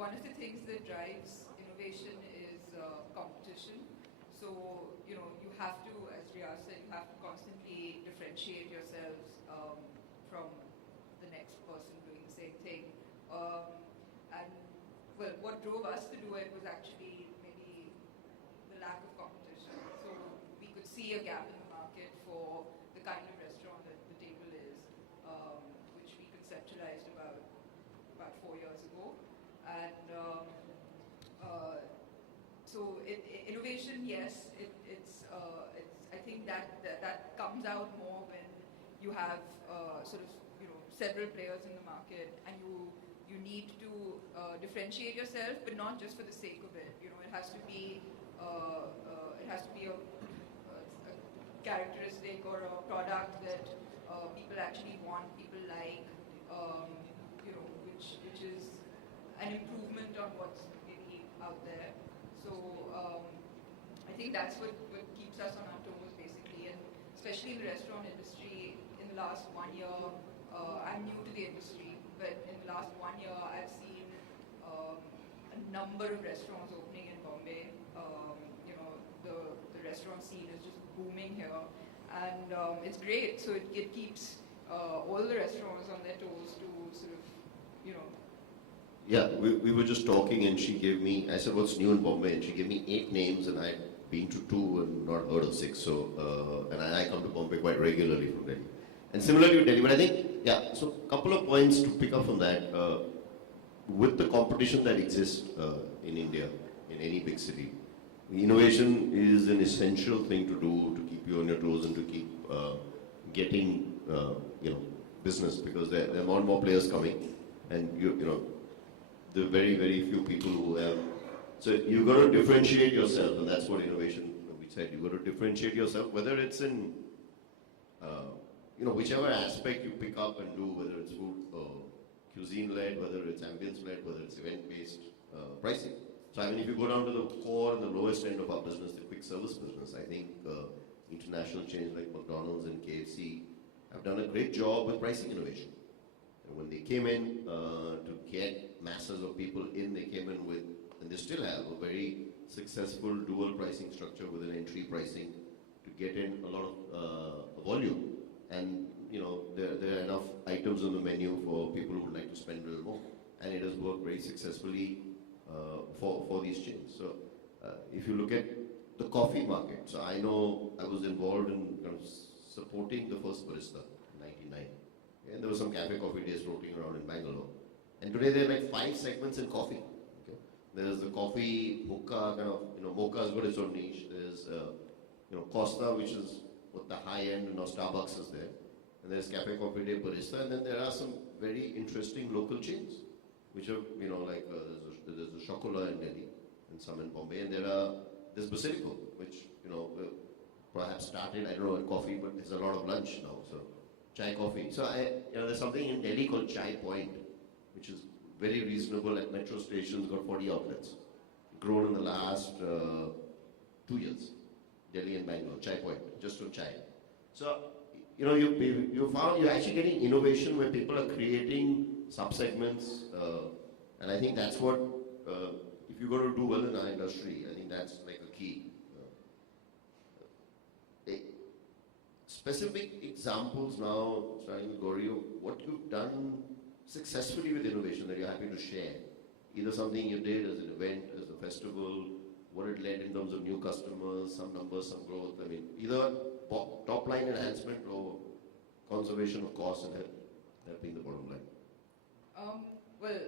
one of the things that drives innovation is competition. So, you have to, as Riyaz said, you have to constantly differentiate yourselves from the next person doing the same thing. And, well, what drove us to do it was actually maybe the lack of competition. So we could see a gap in the market for the kind of restaurant that the table is, which we conceptualized about 4 years ago. And so innovation, yes, it's I think that comes out more when you have sort of several players in the market, and you need to differentiate yourself, but not just for the sake of it. It has to be a characteristic or a product that people actually want, people like, which is an improvement on what's maybe out there. So I think that's what keeps us on our toes, basically, and especially in the restaurant industry. In the last 1 year, I'm new to the industry, but in the last 1 year, I've seen a number of restaurants opening in Bombay. The restaurant scene is just booming here, and it's great. So it keeps all the restaurants on their toes to sort of, Yeah, we were just talking, and she gave me, I said, what's new in Bombay? And she gave me 8 names, and I'd been to 2 and not heard of 6. So, and I come to Bombay quite regularly from Delhi. And similarly with Delhi, but I think, yeah, so a couple of points to pick up from that. With the competition that exists in India, in any big city, innovation is an essential thing to do to keep you on your toes and to keep getting, business, because there are more and more players coming, and there are very, very few people who have. So you've got to differentiate yourself, and that's what innovation, we said. You've got to differentiate yourself, whether it's in, whichever aspect you pick up and do, whether it's food, cuisine-led, whether it's ambience-led, whether it's event-based pricing. So I mean, if you go down to the core and the lowest end of our business, the quick service business, I think international chains like McDonald's and KFC have done a great job with pricing innovation. And when they came in to get masses of people in, they came in with, and they still have, a very successful dual pricing structure with an entry pricing to get in a lot of volume. And there are enough items on the menu for people who would like to spend a little more. And it has worked very successfully for these chains. So if you look at the coffee market, so I know I was involved in supporting the first barista in '99. And there were some cafe coffee days floating around in Bangalore. And today there are like 5 segments in coffee. Okay? There's the coffee, hookah, mocha has got its own niche. There's, Costa, which is what the high end, Starbucks is there. And there's Cafe Coffee Day Barista. And then there are some very interesting local chains, which are, there's the Chocolat in Delhi and some in Bombay. And there's Basilico, which, perhaps started, I don't know, in coffee, but it's a lot of lunch now. So chai coffee. So there's something in Delhi called Chai Point, which is very reasonable at metro stations, got 40 outlets. Grown in the last 2 years. Delhi and Bangalore, Chai Point, just on chai. So, you found you're actually getting innovation where people are creating sub-segments, and I think that's what, if you're going to do well in our industry, I think that's like a key. Specific examples now, starting with Gauri, what you've done successfully with innovation that you're happy to share. Either something you did as an event, as a festival, what it led in terms of new customers, some numbers, some growth. I mean, either top line enhancement or conservation of costs and helping the bottom line. Well,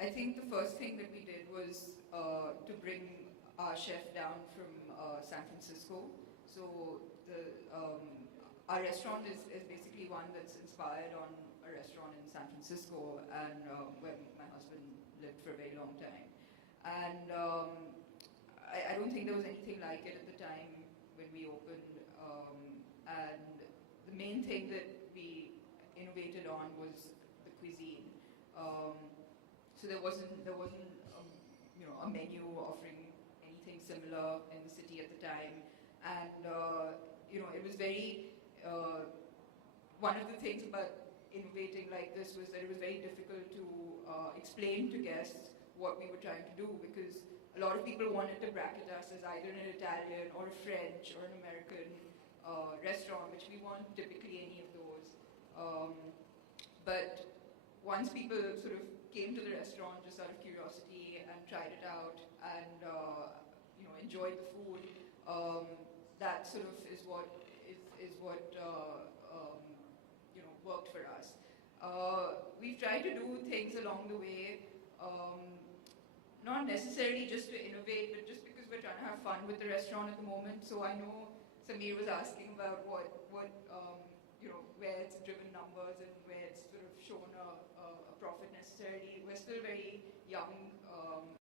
I think the first thing that we did was to bring our chef down from San Francisco. So our restaurant is basically one that's inspired on a restaurant in San Francisco, and where my husband lived for a very long time. And I don't think there was anything like it at the time when we opened. And the main thing that we innovated on was the cuisine. So there wasn't a menu offering anything similar in the city at the time, and it was very. One of the things about innovating like this was that it was very difficult to explain to guests what we were trying to do, because a lot of people wanted to bracket us as either an Italian or a French or an American restaurant, which we weren't typically any of those. But once people sort of came to the restaurant just out of curiosity and tried it out and enjoyed the food, that sort of is what worked for us. We've tried to do things along the way, not necessarily just to innovate, but just because we're trying to have fun with the restaurant at the moment. So I know Samir was asking about what where it's driven numbers and where it's sort of shown a profit necessarily. We're still very young